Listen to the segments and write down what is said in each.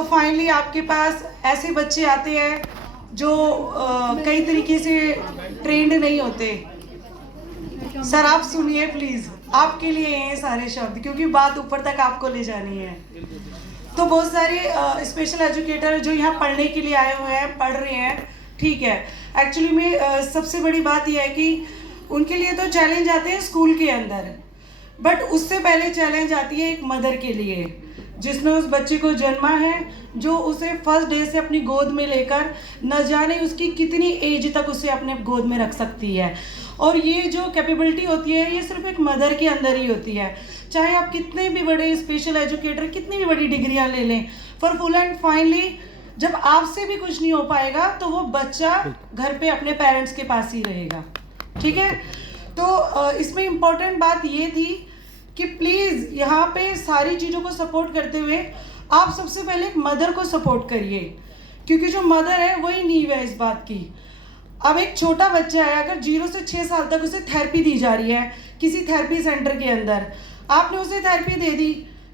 तो फाइनली आपके पास ऐसे बच्चे आते हैं जो कई तरीके से ट्रेंड नहीं होते। सर आप सुनिए प्लीज, आपके लिए ये सारे शब्द, क्योंकि बात ऊपर तक आपको ले जानी है। तो बहुत सारे स्पेशल एजुकेटर जो यहाँ पढ़ने के लिए आए हुए हैं, पढ़ रहे हैं, ठीक है। एक्चुअली में सबसे बड़ी बात यह है कि उनके लिए तो चैलेंज आते हैं स्कूल के अंदर, बट उससे पहले चैलेंज आती है एक मदर के लिए जिसने उस बच्चे को जन्मा है, जो उसे फर्स्ट डे से अपनी गोद में लेकर न जाने उसकी कितनी एज तक उसे अपने गोद में रख सकती है। और ये जो कैपेबिलिटी होती है ये सिर्फ एक मदर के अंदर ही होती है। चाहे आप कितने भी बड़े स्पेशल एजुकेटर, कितनी भी बड़ी डिग्रियां ले लें, फॉर फुल एंड फाइनली जब आपसे भी कुछ नहीं हो पाएगा तो वो बच्चा घर पे अपने पेरेंट्स के पास ही रहेगा, ठीक है। तो इसमें इम्पोर्टेंट बात ये थी कि प्लीज़ यहाँ पे सारी चीज़ों को सपोर्ट करते हुए आप सबसे पहले एक मदर को सपोर्ट करिए, क्योंकि जो मदर है वही नींव है इस बात की। अब एक छोटा बच्चा है, अगर 0 से 6 साल तक उसे थेरेपी दी जा रही है किसी थेरेपी सेंटर के अंदर, आपने उसे थेरेपी दे दी,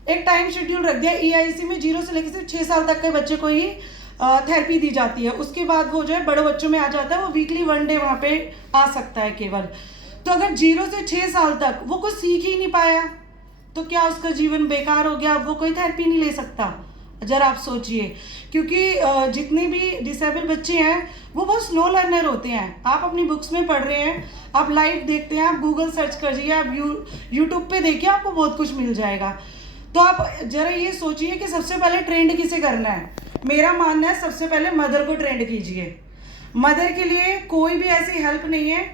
एक टाइम शेड्यूल रख दिया, EIC में 0 से लेकर 6 साल तक के बच्चे को ही थेरेपी दी जाती है। उसके बाद वो जो है बड़े बच्चों में आ जाता है, वो वीकली 1 डे वहाँ पे आ सकता है केवल। तो अगर 0 से 6 साल तक वो कुछ सीख ही नहीं पाया तो क्या उसका जीवन बेकार हो गया? वो कोई थेरेपी नहीं ले सकता? जरा आप सोचिए, क्योंकि जितने भी डिसेबल बच्चे हैं वो बहुत स्लो लर्नर होते हैं। आप अपनी बुक्स में पढ़ रहे हैं, आप लाइव देखते हैं, आप गूगल सर्च करिए, आप यूट्यूब पे देखिए, आपको बहुत कुछ मिल जाएगा। तो आप जरा ये सोचिए कि सबसे पहले ट्रेंड किसे करना है। मेरा मानना है सबसे पहले मदर को ट्रेंड कीजिए। मदर के लिए कोई भी ऐसी हेल्प नहीं है।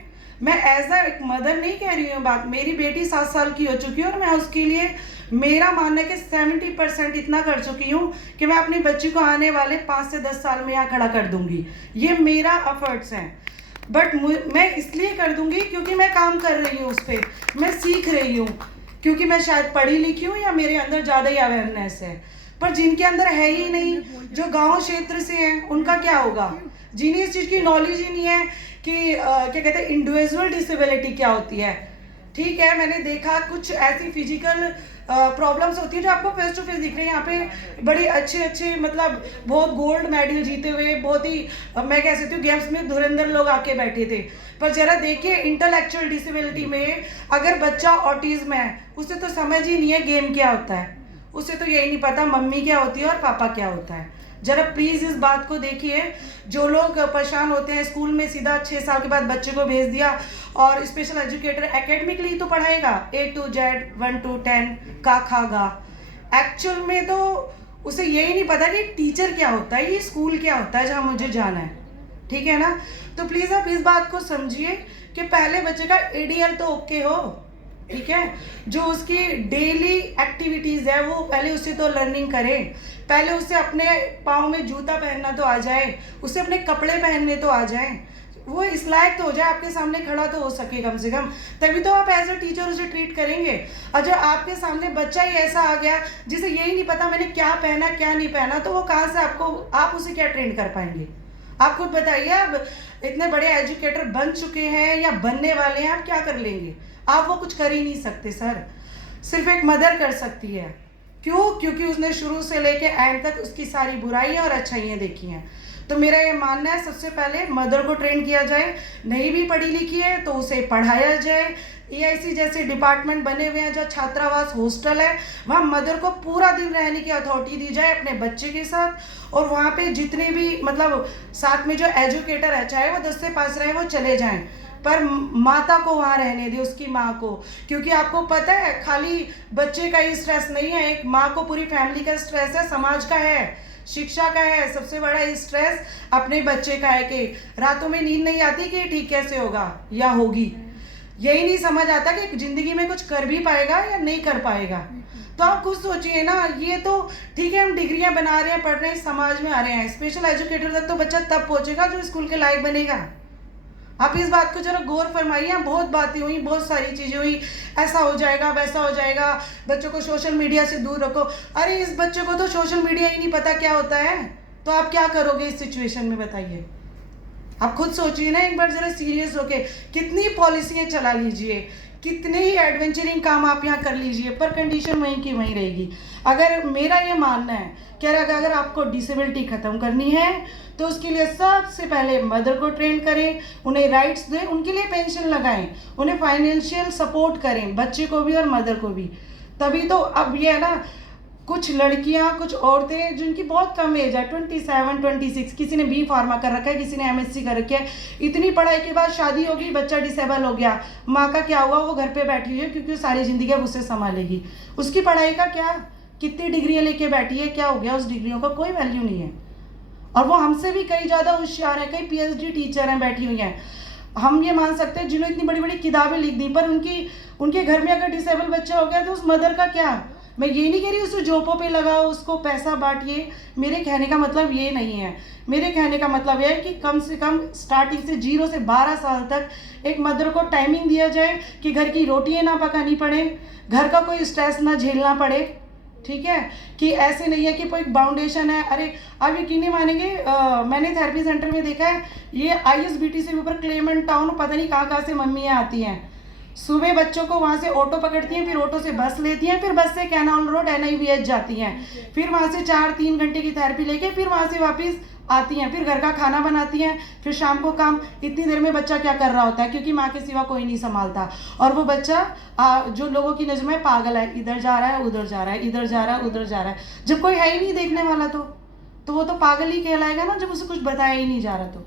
मैं एज एक मदर नहीं कह रही हूँ बात, मेरी बेटी 7 साल की हो चुकी है और मैं उसके लिए मेरा मानना है कि 70% इतना कर चुकी हूँ कि मैं अपनी बच्ची को आने वाले 5 से 10 साल में यहाँ खड़ा कर दूंगी। ये मेरा एफर्ट्स हैं, बट मैं इसलिए कर दूंगी क्योंकि मैं काम कर रही हूँ उस पर, मैं सीख रही हूँ, क्योंकि मैं शायद पढ़ी लिखी हूँ या मेरे अंदर ज़्यादा ही अवेयरनेस है। पर जिनके अंदर है ही नहीं, जो गाँव क्षेत्र से हैं, उनका क्या होगा? जिन्हें इस चीज़ की नॉलेज ही नहीं है कि क्या कहते हैं इंडिविजुअल डिसेबिलिटी क्या होती है। ठीक है, मैंने देखा कुछ ऐसी फिजिकल प्रॉब्लम्स होती है जो आपको फेस टू फेस दिख रही है। यहाँ पे बड़े अच्छे मतलब बहुत गोल्ड मेडल जीते हुए, बहुत ही मैं कह सकती हूँ गेम्स में धुरंधर लोग आके बैठे थे। पर जरा देखिए इंटेलेक्चुअल डिसेबिलिटी में अगर बच्चा ऑटिज्म है, उसे तो समझ ही नहीं है गेम क्या होता है, उसे तो यही नहीं पता मम्मी क्या होती है और पापा क्या होता है। जरा प्लीज़ इस बात को देखिए। जो लोग परेशान होते हैं स्कूल में सीधा 6 साल के बाद बच्चे को भेज दिया, और स्पेशल एजुकेटर एकेडमिकली तो पढ़ाएगा A to Z 1 to 10 का खा गा, एक्चुअल में तो उसे यही नहीं पता कि टीचर क्या होता है, ये स्कूल क्या होता है जहाँ मुझे जाना है, ठीक है ना। तो प्लीज़ आप इस बात को समझिए कि पहले बच्चे का ADL तो ओके हो, ठीक है, जो उसकी डेली एक्टिविटीज़ है वो पहले उसे तो लर्निंग करें, पहले उसे अपने पाँव में जूता पहनना तो आ जाए, उसे अपने कपड़े पहनने तो आ जाए, वो इस लायक तो हो जाए, आपके सामने खड़ा तो हो सके कम से कम, तभी तो आप एज अ टीचर उसे ट्रीट करेंगे। और जब आपके सामने बच्चा ही ऐसा आ गया जिसे यही नहीं पता मैंने क्या पहना क्या नहीं पहना, तो वो कहाँ से आप उसे क्या ट्रेन कर पाएंगे? आप खुद बताइए। अब इतने बड़े एजुकेटर बन चुके हैं या बनने वाले हैं, आप क्या कर लेंगे? आप वो कुछ कर ही नहीं सकते सर, सिर्फ एक मदर कर सकती है। क्यों? क्योंकि उसने शुरू से लेके एंड तक उसकी सारी बुराइयां और अच्छाइयाँ देखी हैं। तो मेरा ये मानना है सबसे पहले मदर को ट्रेन किया जाए, नहीं भी पढ़ी लिखी है तो उसे पढ़ाया जाए। EIC जैसे डिपार्टमेंट बने हुए हैं, जो छात्रावास हॉस्टल है, वहाँ मदर को पूरा दिन रहने की अथॉरिटी दी जाए अपने बच्चे के साथ, और वहाँ पे जितने भी मतलब साथ में जो एजुकेटर है, चाहे वो 10 से 5 रहे, वो चले जाएं, पर माता को वहाँ रहने दे, उसकी माँ को। क्योंकि आपको पता है खाली बच्चे का ही स्ट्रेस नहीं है, एक माँ को पूरी फैमिली का स्ट्रेस है, समाज का है, शिक्षा का है, सबसे बड़ा स्ट्रेस अपने बच्चे का है कि रातों में नींद नहीं आती कि ठीक कैसे होगा या होगी, यही नहीं समझ आता कि जिंदगी में कुछ कर भी पाएगा या नहीं कर पाएगा। तो आप खुद सोचिए ना, ये तो ठीक है हम डिग्रियां बना रहे हैं, पढ़ रहे हैं, समाज में आ रहे हैं, स्पेशल एजुकेटर तक तो बच्चा तब पहुंचेगा जो स्कूल के लायक बनेगा। आप इस बात को जरा गौर फरमाइए। बहुत बातें हुई, बहुत सारी चीज़ें हुई, ऐसा हो जाएगा वैसा हो जाएगा, बच्चों को सोशल मीडिया से दूर रखो। अरे इस बच्चे को तो सोशल मीडिया ही नहीं पता क्या होता है, तो आप क्या करोगे इस सिचुएशन में बताइए? आप खुद सोचिए ना एक बार जरा सीरियस होके, कितनी पॉलिसियाँ चला लीजिए, कितने ही एडवेंचरिंग काम आप यहाँ कर लीजिए, पर कंडीशन वहीं की वहीं रहेगी। अगर मेरा ये मानना है कि अगर आपको डिसेबिलिटी ख़त्म करनी है तो उसके लिए सबसे पहले मदर को ट्रेन करें, उन्हें राइट्स दें, उनके लिए पेंशन लगाएं, उन्हें फाइनेंशियल सपोर्ट करें, बच्चे को भी और मदर को भी। तभी तो अब ये है ना, कुछ लड़कियां, कुछ औरतें जिनकी बहुत कम एज है, 27, 26, किसी ने बी फार्मा कर रखा है, किसी ने MSc कर रखी है, इतनी पढ़ाई के बाद शादी होगी, बच्चा डिसेबल हो गया, माँ का क्या हुआ? वो घर पे बैठी हुई है क्योंकि वो सारी ज़िंदगी अब उससे संभालेगी। उसकी पढ़ाई का क्या? कितनी डिग्रियाँ लेके बैठी है, क्या हो गया? उस डिग्रियों का कोई वैल्यू नहीं है। और वो हमसे भी कई ज़्यादा होशियार हैं, कई PhD टीचर हैं बैठी हुई हैं। हम ये मान सकते हैं जिन्होंने इतनी बड़ी बड़ी किताबें लिख दी, पर उनके घर में अगर डिसेबल बच्चा हो गया तो उस मदर का क्या? मैं ये नहीं कह रही उसे जॉबों पे लगाओ, उसको पैसा बांटिए, मेरे कहने का मतलब ये नहीं है। मेरे कहने का मतलब यह है कि कम से कम स्टार्टिंग से 0 से 12 साल तक एक मदर को टाइमिंग दिया जाए कि घर की रोटियां ना पकानी पड़े, घर का कोई स्ट्रेस ना झेलना पड़े, ठीक है? कि ऐसे नहीं है कि कोई बाउंडेशन है। अरे आप यकीन नहीं मानेंगे, मैंने थेरेपी सेंटर में देखा है, ये ISBT से ऊपर क्लेमेंट टाउन, पता नहीं कहाँ से मम्मियाँ आती हैं, सुबह बच्चों को वहाँ से ऑटो पकड़ती हैं, फिर ऑटो से बस लेती हैं, फिर बस से कैनाल रोड NIVH जाती हैं, फिर वहाँ से 4-3 घंटे की थेरेपी लेके फिर वहाँ से वापस आती हैं, फिर घर का खाना बनाती हैं, फिर शाम को काम। इतनी देर में बच्चा क्या कर रहा होता है? क्योंकि माँ के सिवा कोई नहीं संभालता। और वो बच्चा जो लोगों की नज़र में पागल है, इधर जा रहा है, उधर जा रहा है, इधर जा रहा है, उधर जा रहा है। जब कोई है ही नहीं देखने वाला तो वो तो पागल ही कहलाएगा ना, जब उसे कुछ बताया ही नहीं जा रहा। तो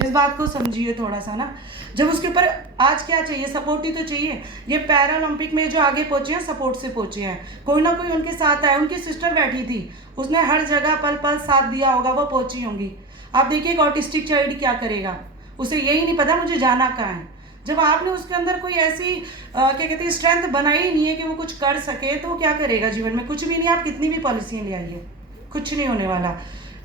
इस बात को समझिए थोड़ा सा ना। जब उसके ऊपर आज क्या चाहिए? सपोर्ट ही तो चाहिए। ये पैरालंपिक में जो आगे पहुंचे हैं, सपोर्ट से पहुंचे हैं, कोई ना कोई उनके साथ है। उनकी सिस्टर बैठी थी, उसने हर जगह पल पल साथ दिया होगा, वो पहुंची होंगी। आप देखिए एक ऑटिस्टिक चाइल्ड क्या करेगा, उसे यही नहीं पता मुझे जाना कहाँ है। जब आपने उसके अंदर कोई ऐसी क्या कहते हैं स्ट्रेंथ बनाई ही नहीं है कि वो कुछ कर सके, तो वो क्या करेगा जीवन में? कुछ भी नहीं। आप कितनी भी पॉलिसियाँ ले आइए, कुछ नहीं होने वाला।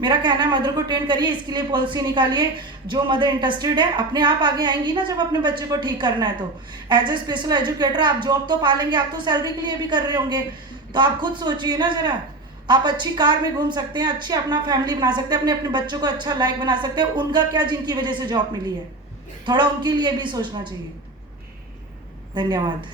मेरा कहना है मदर को ट्रेन करिए, इसके लिए पॉलिसी निकालिए। जो मदर इंटरेस्टेड है अपने आप आगे आएंगी ना, जब अपने बच्चे को ठीक करना है तो। एज ए स्पेशल एजुकेटर आप जॉब तो पालेंगे, आप तो सैलरी के लिए भी कर रहे होंगे, तो आप खुद सोचिए ना जरा। आप अच्छी कार में घूम सकते हैं, अच्छी अपना फैमिली बना सकते हैं, अपने बच्चों को अच्छा लाइफ बना सकते हैं। उनका क्या जिनकी वजह से जॉब मिली है? थोड़ा उनके लिए भी सोचना चाहिए। धन्यवाद।